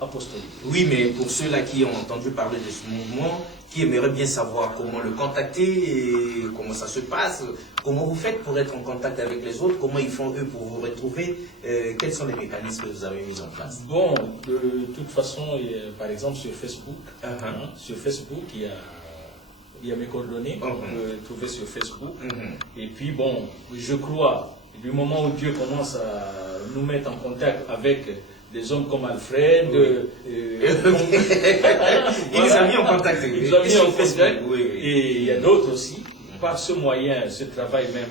apostolique. Oui, mais pour ceux-là qui ont entendu parler de ce mouvement, qui aimeraient bien savoir comment le contacter, et comment ça se passe, comment vous faites pour être en contact avec les autres, comment ils font eux pour vous retrouver, quels sont les mécanismes que vous avez mis en place? Bon, de toute façon, par exemple sur Facebook, sur Facebook, il y a mes coordonnées, on peut trouver sur Facebook. Et puis bon, je crois, du moment où Dieu commence à nous mettre en contact avec des hommes comme Alfred, Il nous a mis en contact. Il nous a mis en contact, et il y a d'autres aussi. Par ce moyen, ce travail même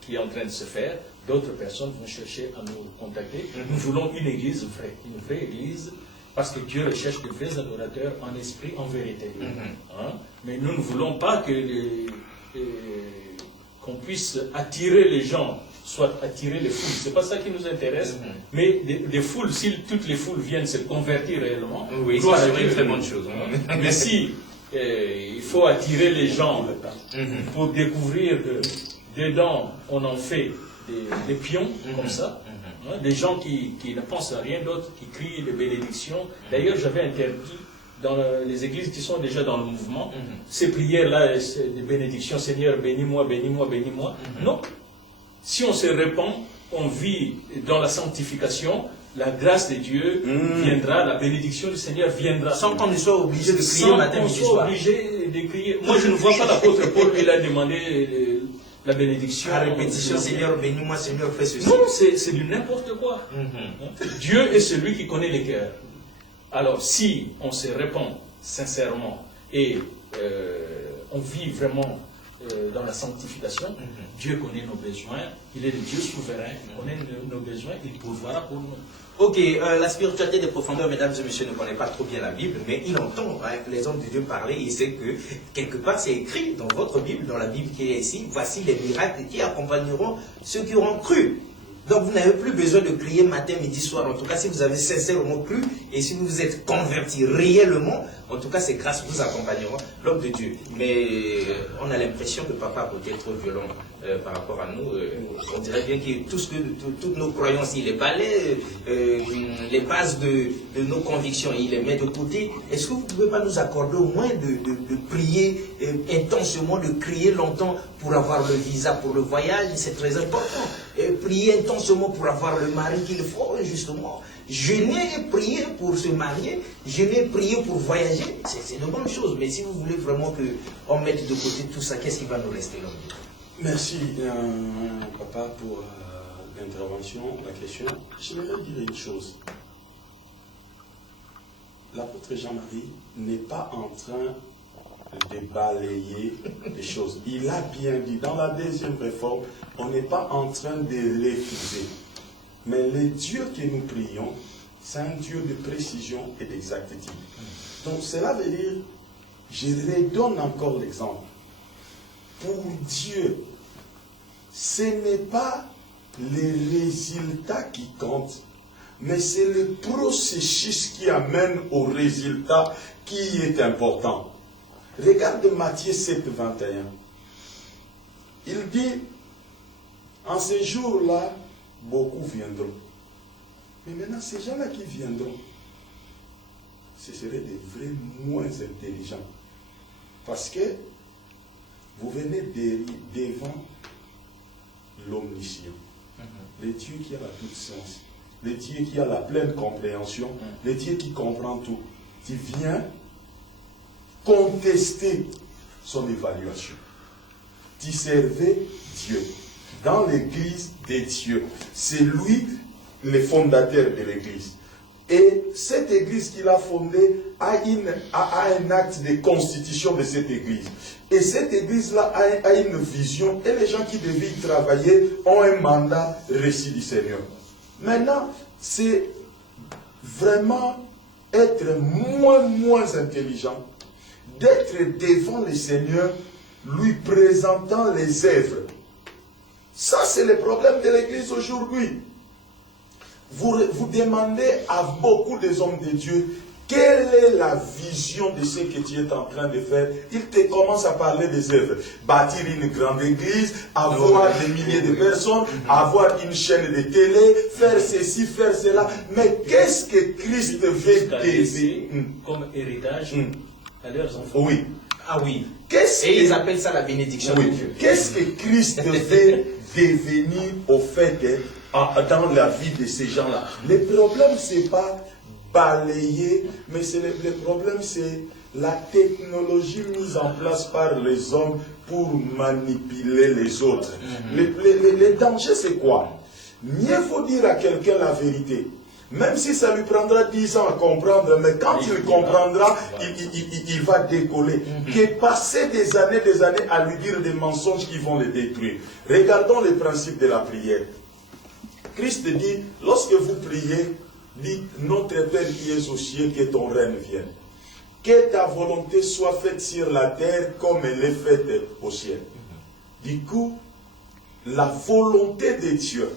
qui est en train de se faire, d'autres personnes vont chercher à nous contacter. Nous voulons une église vraie, une vraie église, parce que Dieu recherche de vrais adorateurs en esprit, en vérité. Mais nous ne voulons pas qu'on puisse attirer les gens, soit attirer les foules. C'est pas ça qui nous intéresse, mais des foules, si toutes les foules viennent se convertir réellement, oui, c'est une très bonne chose. Mais si il faut attirer les gens pour découvrir que dedans on en fait des pions comme ça, des gens qui ne pensent à rien d'autre, qui crient des bénédictions. D'ailleurs, j'avais interdit dans les églises qui sont déjà dans le mouvement, ces prières-là, des bénédictions, Seigneur, bénis-moi, bénis-moi, bénis-moi. Non. Si on se répand, on vit dans la sanctification, la grâce de Dieu viendra, la bénédiction du Seigneur viendra. Sans qu'on ne soit obligé de crier matin, midi, soir. Obligé de crier. Moi, je ne vois pas l'apôtre Paul, il a demandé la bénédiction. À répétition, Seigneur, bénis-moi, Seigneur, fais ceci. Non, c'est du n'importe quoi. Dieu est celui qui connaît les cœurs. Alors, si on se répand sincèrement et on vit vraiment dans la sanctification, Dieu connaît nos besoins, il est le Dieu souverain, il connaît nos besoins, il pourvoira pour nous. Ok, la spiritualité des profondeurs, mesdames et messieurs, ne connaît pas trop bien la Bible, mais il entend les hommes de Dieu parler, il sait que quelque part c'est écrit dans votre Bible, dans la Bible qui est ici, voici les miracles qui accompagneront ceux qui auront cru. Donc vous n'avez plus besoin de prier matin, midi, soir. En tout cas, si vous avez sincèrement cru et si vous vous êtes converti réellement, en tout cas, ces grâces vous accompagneront, l'homme de Dieu. Mais on a l'impression que papa a peut-être trop violent par rapport à nous. On dirait bien que toutes nos croyances, il les balaie, les bases de nos convictions, il les met de côté. Est-ce que vous ne pouvez pas nous accorder au moins de prier intensément, de crier longtemps pour avoir le visa pour le voyage? C'est très important. Prier intensément pour avoir le mari qu'il faut, justement. Jeûner et prier pour se marier, jeûner et prier pour voyager, c'est de bonnes choses. Mais si vous voulez vraiment qu'on mette de côté tout ça, qu'est-ce qui va nous rester là? Merci, papa, pour l'intervention, la question. J'aimerais dire une chose. L'apôtre Jean-Marie n'est pas en train de balayer les choses. Il a bien dit, dans la deuxième réforme, on n'est pas en train de refuser. Mais le Dieu que nous prions, c'est un Dieu de précision et d'exactitude. Donc cela veut dire, je redonne encore l'exemple. Pour Dieu, ce n'est pas les résultats qui comptent, mais c'est le processus qui amène au résultat qui est important. Regarde Matthieu 7, 21. Il dit, en ces jours-là, beaucoup viendront. Mais maintenant, ces gens-là qui viendront, ce seraient des vrais moins intelligents. Parce que vous venez devant l'omniscient, le Dieu qui a la toute science, le Dieu qui a la pleine compréhension, le Dieu qui comprend tout. Tu viens contester son évaluation. Tu servais Dieu dans l'église des dieux. C'est lui le fondateur de l'église. Et cette église qu'il a fondée a un acte de constitution de cette église. Et cette église-là a une vision et les gens qui devaient y travailler ont un mandat reçu du Seigneur. Maintenant, c'est vraiment être moins intelligent, d'être devant le Seigneur, lui présentant les œuvres. Ça, c'est le problème de l'église aujourd'hui. Vous demandez à beaucoup des hommes de Dieu quelle est la vision de ce que tu es en train de faire? Il te commence à parler des œuvres. Bâtir une grande église, avoir des milliers de personnes, avoir une chaîne de télé, faire ceci, faire cela. Mais qu'est-ce que Christ veut laisser comme héritage à leurs enfants? Oui. Ah oui. Et ils appellent ça la bénédiction de Dieu. Qu'est-ce que Christ veut devenir au fait dans la vie de ces gens-là? Le problème, ce n'est pas balayer, mais le problème, c'est la technologie mise en place par les hommes pour manipuler les autres. Le danger, c'est quoi? Mieux faut dire à quelqu'un la vérité. Même si ça lui prendra 10 ans à comprendre, mais quand il comprendra, il va décoller. Que passer des années à lui dire des mensonges qui vont le détruire. Regardons le principe de la prière. Christ dit, lorsque vous priez, dites, notre Père qui es aux cieux, que ton règne vienne. Que ta volonté soit faite sur la terre comme elle est faite au ciel. Du coup, la volonté de Dieu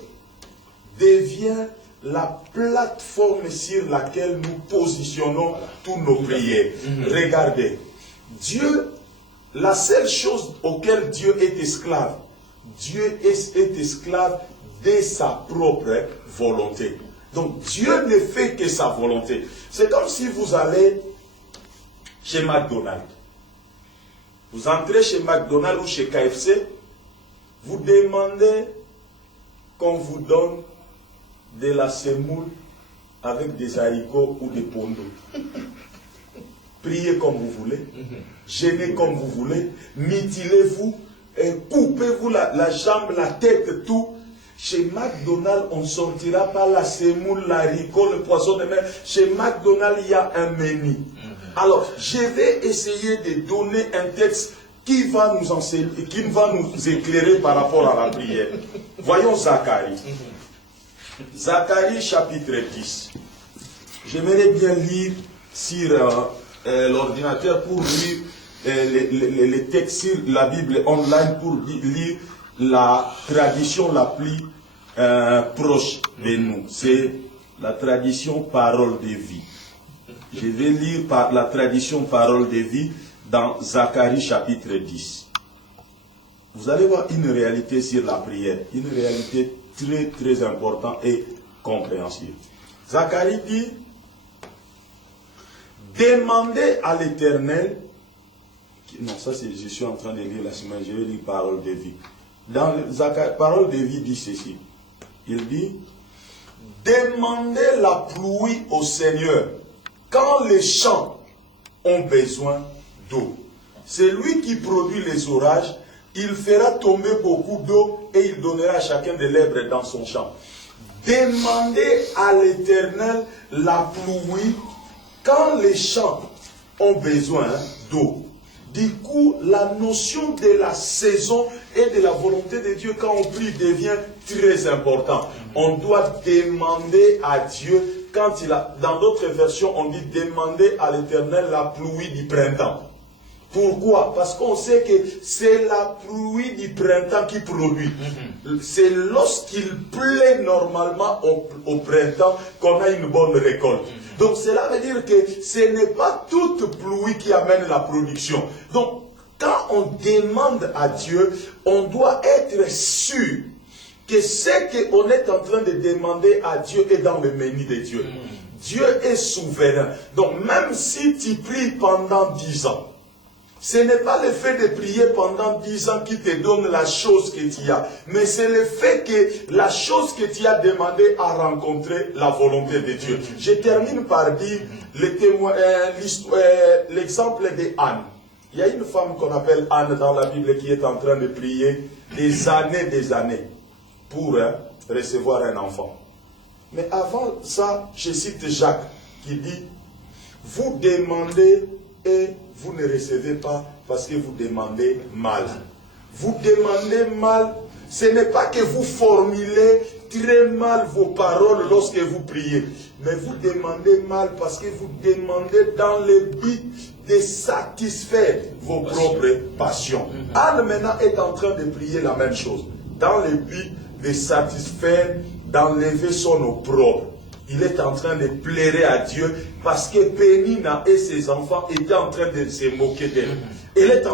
devient la plateforme sur laquelle nous positionnons tous nos prières. Regardez, Dieu, la seule chose auquel Dieu est esclave, Dieu est esclave de sa propre volonté. Donc Dieu ne fait que sa volonté. C'est comme si vous allez chez McDonald's. Vous entrez chez McDonald's ou chez KFC, vous demandez qu'on vous donne de la semoule avec des haricots ou des pondos. Priez comme vous voulez, gênez comme vous voulez, mutilez-vous, coupez-vous la jambe, la tête, tout. Chez McDonald's, on ne sortira pas la semoule, l'haricot, le poisson de mer. Chez McDonald's, il y a un menu. Alors, je vais essayer de donner un texte qui va nous enseigner, qui va nous éclairer par rapport à la prière. Voyons Zacharie. Zacharie chapitre 10. J'aimerais bien lire sur l'ordinateur pour lire les textes sur la Bible online pour lire la tradition la plus proche de nous. C'est la tradition parole de vie. Je vais lire par la tradition parole de vie dans Zacharie chapitre 10. Vous allez voir une réalité sur la prière, une réalité très très importante et compréhensible. Zacharie dit, demandez à l'Éternel, non ça c'est, je suis en train de lire la semaine, je vais lire parole de vie. Dans Zacharie, parole de vie dit ceci, il dit, demandez la pluie au Seigneur quand les champs ont besoin d'eau. C'est lui qui produit les orages. Il fera tomber beaucoup d'eau et il donnera à chacun de l'herbe dans son champ. Demandez à l'Éternel la pluie quand les champs ont besoin d'eau. Du coup, la notion de la saison et de la volonté de Dieu quand on prie devient très important. On doit demander à Dieu quand il a, dans d'autres versions, on dit demander à l'Éternel la pluie du printemps. Pourquoi? Parce qu'on sait que c'est la pluie du printemps qui produit. C'est lorsqu'il plaît normalement au printemps qu'on a une bonne récolte. Donc cela veut dire que ce n'est pas toute pluie qui amène la production. Donc quand on demande à Dieu, on doit être sûr que ce qu'on est en train de demander à Dieu est dans le menu de Dieu. Dieu est souverain. Donc même si tu pries pendant 10 ans, ce n'est pas le fait de prier pendant 10 ans qui te donne la chose que tu as, mais c'est le fait que la chose que tu as demandé a rencontré la volonté de Dieu. Je termine par dire l'exemple de Anne. Il y a une femme qu'on appelle Anne dans la Bible qui est en train de prier des années pour recevoir un enfant. Mais avant ça, je cite Jacques qui dit, vous demandez et vous ne recevez pas parce que vous demandez mal. Vous demandez mal, ce n'est pas que vous formulez très mal vos paroles lorsque vous priez, mais vous demandez mal parce que vous demandez dans le but de satisfaire vos propres passions. Anne maintenant est en train de prier la même chose, dans le but de satisfaire, d'enlever son opprobre. il est en train de pleurer à Dieu parce que Pénina et ses enfants étaient en train de se moquer d'elle. Elle est en